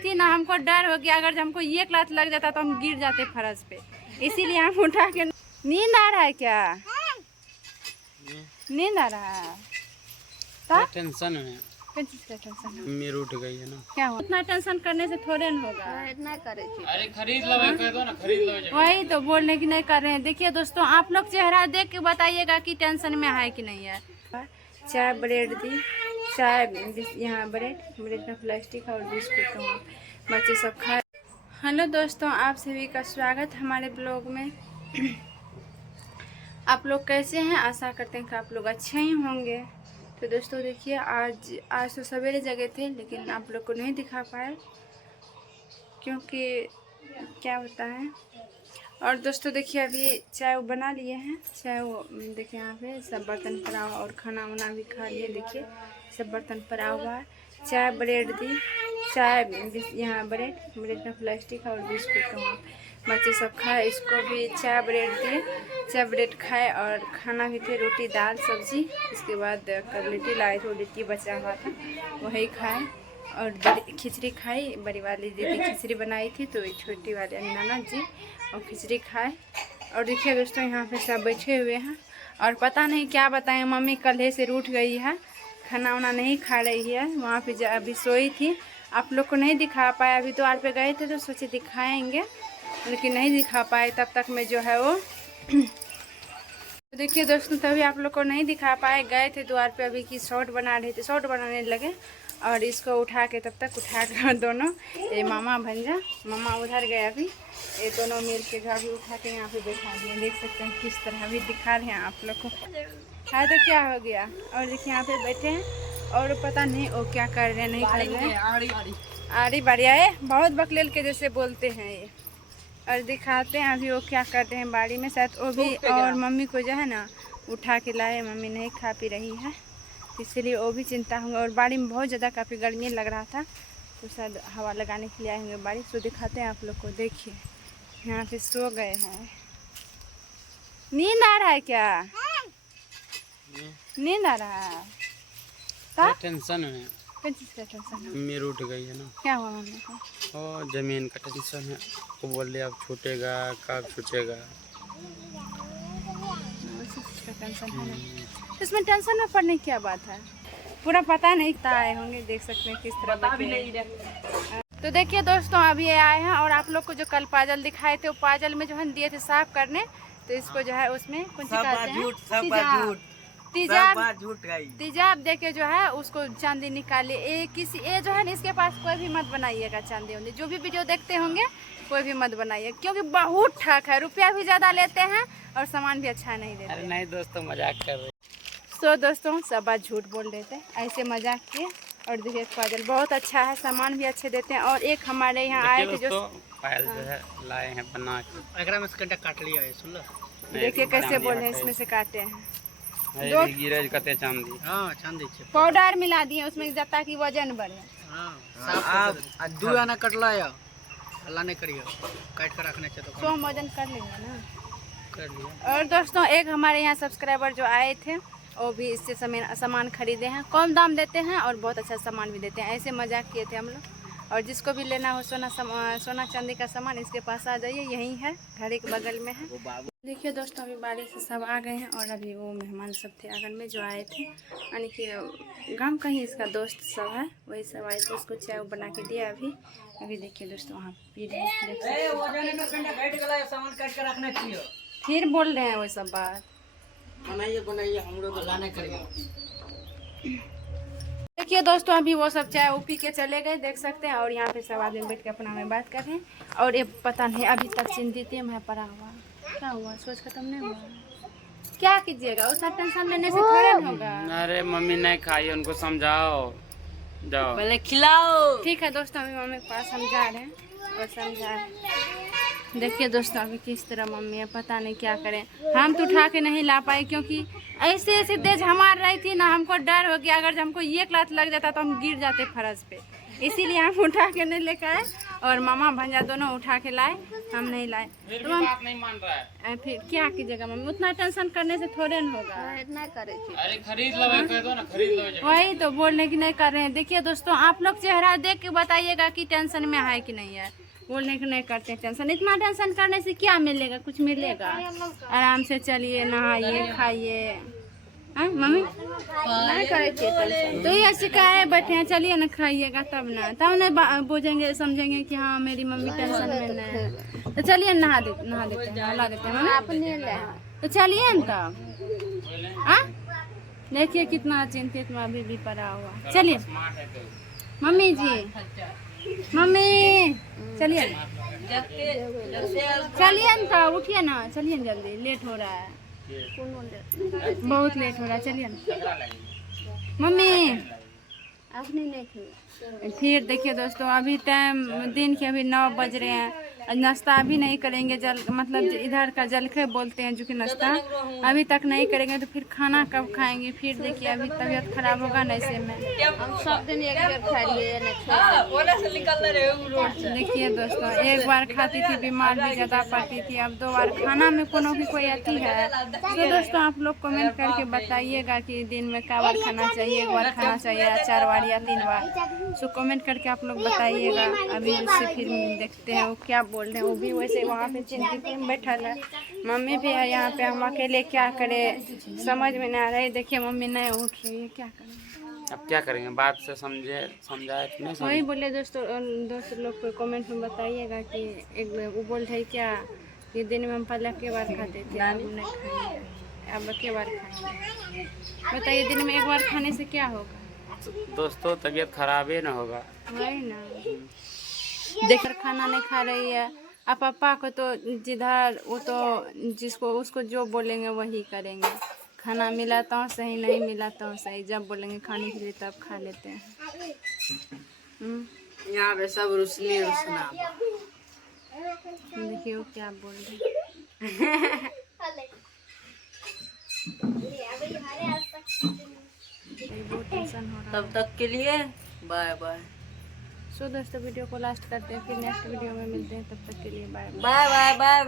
थी ना, हमको डर हो गया अगर हमको ये क्लास लग जाता तो हम गिर जाते फर्श पे, इसीलिए हम उठा के। नींद आ रहा है क्या? नींद आ रहा है? टेंशन है। किस चीज का टेंशन है? मेरी उठ गई है ना। क्या हुआ? इतना टेंशन करने से थोड़े न होगा। इतना करे थी। अरे खरीद लो, कह दो ना खरीद लो। वही तो बोलने की नहीं कर रहे हैं। देखिए दोस्तों, आप लोग चेहरा देख के बताइएगा कि टेंशन में है कि नहीं है। चाय ब्रेड दी, चाय यहाँ ब्रेड में प्लास्टिक और बिस्कुट का बच्चे सब खाए। हेलो दोस्तों, आप सभी का स्वागत हमारे ब्लॉग में। आप लोग कैसे हैं? आशा करते हैं कि आप लोग अच्छे ही होंगे। तो दोस्तों देखिए, आज तो सवेरे जगह थे, लेकिन आप लोग को नहीं दिखा पाए क्योंकि क्या होता है। और दोस्तों देखिए, अभी चाय वो बना लिए हैं। चाय वो देखिए यहाँ पे सब बर्तन पड़ा हुआ और खाना वाना भी खा लिए। देखिए सब बर्तन पड़ा हुआ है। चाय ब्रेड दी, चाय यहाँ ब्रेड में प्लास्टिक और बिस्कुट का बच्चे सब खाए। इसको भी चाय ब्रेड दिए, चाय ब्रेड खाए। और खाना भी थे रोटी दाल सब्जी। इसके बाद कल लिट्टी लाए थे, लिट्टी बचा हुआ था वही खाए। और खिचड़ी खाई, बड़ी वाली दीदी खिचड़ी बनाई थी तो छोटी वाली नाना जी और खिचड़ी खाए। और देखिए दोस्तों, यहाँ पे सब बैठे हुए हैं और पता नहीं क्या बताएं, मम्मी कल्हे से रूठ गई है, खाना वाना नहीं खा रही है। वहाँ पे अभी सोई थी, आप लोग को नहीं दिखा पाया। अभी द्वार पे गए थे तो सोचे दिखाएंगे, लेकिन नहीं दिखा पाए। तब तक में जो है वो तो देखिए दोस्तों, तभी आप लोग को नहीं दिखा पाए। गए थे द्वार पे, अभी की शॉर्ट बना रहे थे, शॉर्ट बनाने लगे। और इसको उठा के तब तक उठा कर दोनों ये मामा भंजा, मामा उधर गए, अभी ये दोनों मिल के घर भी उठा के यहाँ पे बैठा दिए। देख सकते हैं किस तरह अभी दिखा रहे हैं आप लोग को। है तो क्या हो गया। और देखिए यहाँ पे बैठे हैं और पता नहीं वो क्या कर रहे हैं, नहीं कर रहे हैं। आड़ी बढ़िया है, बहुत बकलेल के जैसे बोलते हैं ये। और दिखाते हैं अभी वो क्या कर रहे हैं बाड़ी में। शायद वो भी और मम्मी को जो है ना उठा के लाए, मम्मी नहीं खा पी रही है, इसलिए वो भी चिंता होंगे। और बाड़ी में बहुत ज़्यादा काफ़ी गर्मी लग रहा था तो शायद हवा लगाने के लिए आए होंगे बाड़ी। तो दिखाते हैं आप लोग को। देखिए यहाँ पे सो गए हैं। नींद आ रहा है क्या? नींद आ रहा है? टेंशन है। किस चीज़ का टेंशन है? मेरी उठ गई है ना। क्या हुआ मम्मी को? और जमीन का टेंशन है। वो बोल रहे अब छूटेगा, कब छूटेगा। उसी चीज़ का टेंशन है ना। इसमें टेंशन में पड़ने की क्या बात है, पूरा पता नहीं था आए होंगे। देख सकते हैं किस तरह भी नहीं। तो देखिए दोस्तों, अभी ये आए हैं और आप लोग को जो कल पाजल दिखाए थे, वो पाजल में जो है दिए थे साफ करने। तो इसको जो है उसमें कुछ कहते हैं तेजाब देके जो है उसको चांदी निकालिए। ये जो है ना, इसके पास कोई भी मत बनाइएगा चांदी वांदी। जो भी वीडियो देखते होंगे कोई भी मत बनाइए, क्योंकि बहुत ठग है, रुपया भी ज़्यादा लेते हैं और सामान भी अच्छा नहीं देते। अरे नहीं दोस्तों, मजाक कर रहे। तो दोस्तों सब बात झूठ बोल रहे थे, ऐसे मजाक किए। और देखिए पायल बहुत अच्छा है, सामान भी अच्छे देते हैं। और एक हमारे यहाँ आए थे जो पायल जो है लाए हैं बना के। अगर हम इसका काट लिया है, सुन लो। देखिए कैसे बोल रहे हैं, इसमें से काटे हैं। गिरज कते चांदी। हाँ चांदी पाउडर मिला दिए उसमें ताकि वजन बढ़े। हाँ दू आना कटला या अल्लाह ने करियो, काट कर रखने चाहिए तो हम वजन कर लेंगे ना। कर लिया। और दोस्तों एक हमारे यहाँ सब्सक्राइबर जो आए थे, वो भी इससे सामान खरीदे हैं, कम दाम देते हैं और बहुत अच्छा सामान भी देते हैं। ऐसे मजाक किए थे हम लोग। और जिसको भी लेना हो सोना चांदी का सामान, इसके पास आ जाइए, यहीं है, घर के बगल में है। देखिए दोस्तों, अभी बाड़ी से सब आ गए हैं और अभी वो मेहमान सब थे आंगन में जो आए थे, यानी कि गांव का ही इसका दोस्त सब है, वही सब आए थे। उसको चाय बना के दिया। अभी देखिए दोस्तों वहाँ पी रहे हैं। फिर बोल रहे हैं वो सब बात। देखिए दोस्तों, अभी वो सब चाय पी के चले गए, देख सकते हैं। और यहाँ पे सब आदमी बैठ के अपना में बात कर रहे हैं। और ये पता नहीं अभी तक चिंतित है, मैं पड़ा हुआ। क्या हुआ? सोच खत्म नहीं हुआ? क्या कीजिएगा, उसका टेंशन लेने से थोड़ा होगा। अरे मम्मी नहीं खाई, उनको समझाओ, जाओ पहले खिलाओ। ठीक है दोस्तों, अभी मम्मी के पास समझा रहे हैं और समझा रहे हैं। देखिए दोस्तों, अभी किस तरह मम्मी है, पता नहीं क्या करें। हम तो उठा के नहीं ला पाए क्योंकि ऐसे तेज हमार रही थी ना, हमको डर हो गया अगर हमको ये क्लास लग जाता तो हम गिर जाते फर्श पे, इसीलिए हम उठा के नहीं लेकर आए। और मामा भंजा दोनों उठा के लाए, हम नहीं लाए। फिर तो भी बात नहीं मान रहा है। फिर क्या कीजिएगा मम्मी, उतना टेंशन करने से थोड़े न होगा। अरे खरीद लो, कह दो ना खरीद लो जमीन। वही तो बोलने की नहीं कर रहे हैं। देखिए दोस्तों, आप लोग चेहरा देख के बताइएगा कि टेंशन में है कि नहीं है। बोलने की नहीं करते टेंशन, इतना टेंशन करने से क्या मिलेगा, कुछ मिलेगा? आराम से चलिए, नहाइए, खाइए। हाँ मम्मी नहीं करे टेंशन, तो ये सिखाए बैठे हैं, चलिए ना खाइएगा तब ना बोझेंगे, समझेंगे कि हाँ मेरी मम्मी टेंशन में नहीं है। तो चलिए नहा देते हैं, नहला देते हैं मम्मी। तो चलिए ना तब। हाँ देखिए कितना चिंतित में अभी भी पड़ा हुआ। चलिए मम्मी जी, मम्मी चलिए चलिए ना, उठिए ना, चलिए ना जल्दी, लेट हो रहा है, बहुत लेट हो रहा है, चलिए ना मम्मी। अपनी नहीं फिर देखिए दोस्तों, अभी टाइम दिन के अभी 9 बज रहे हैं। नाश्ता अभी नहीं करेंगे, मतलब इधर का जलखे बोलते हैं जो कि नाश्ता अभी तक नहीं करेंगे, तो फिर खाना कब खाएंगे? फिर देखिए अभी तबीयत खराब होगा ना, ऐसे में हम सब दिन एक बार खा लिए। देखिए दोस्तों, एक बार खाती थी, बीमार भी ज़्यादा पड़ती थी, अब 2 बार खाना में कोनो भी कोई अति है। तो दोस्तों आप लोग कमेंट करके बताइएगा कि दिन में क्या बार खाना चाहिए, 1 बार खाना चाहिए या 4 बार या 3 बार। सो कमेंट करके आप लोग बताइएगा। अभी उससे फिर देखते हैं वो क्या बोल रहे हैं। वो भी वैसे वहाँ पे चिंतित में बैठा है, मम्मी भी है यहाँ पे, हम अकेले क्या करें समझ में नहीं आ रहा है। देखिए मम्मी नहीं उठ रही है, क्या करें? अब क्या करेंगे, बात से समझाए तो नहीं वही बोले दोस्तों, दोस्त लोग को कमेंट में बताइएगा कि एक वो बोल रहे क्या कि दिन में हम पहले के बार खाते थे, अब नहीं खाएंगे, अब के बार खाएंगे। बताइए दिन में 1 बार खाने से क्या होगा दोस्तों? तबीयत खराब ही ना होगा। वही ना, देखकर खाना नहीं खा रही है। अब पापा को तो जिधर वो तो जिसको उसको जो बोलेंगे वही करेंगे। खाना मिला तो सही, नहीं मिला तो सही, जब बोलेंगे खाने के लिए तब खा लेते हैं। यहाँ पे सब रुसना। देखिए वो क्या बोल रहे बहुत टेंशन हो रहा है। तब तक के लिए बाय बाय। सो दोस्तों वीडियो को लास्ट करते हैं, फिर नेक्स्ट वीडियो में मिलते हैं, तब तक के लिए bye bye. Bye bye bye.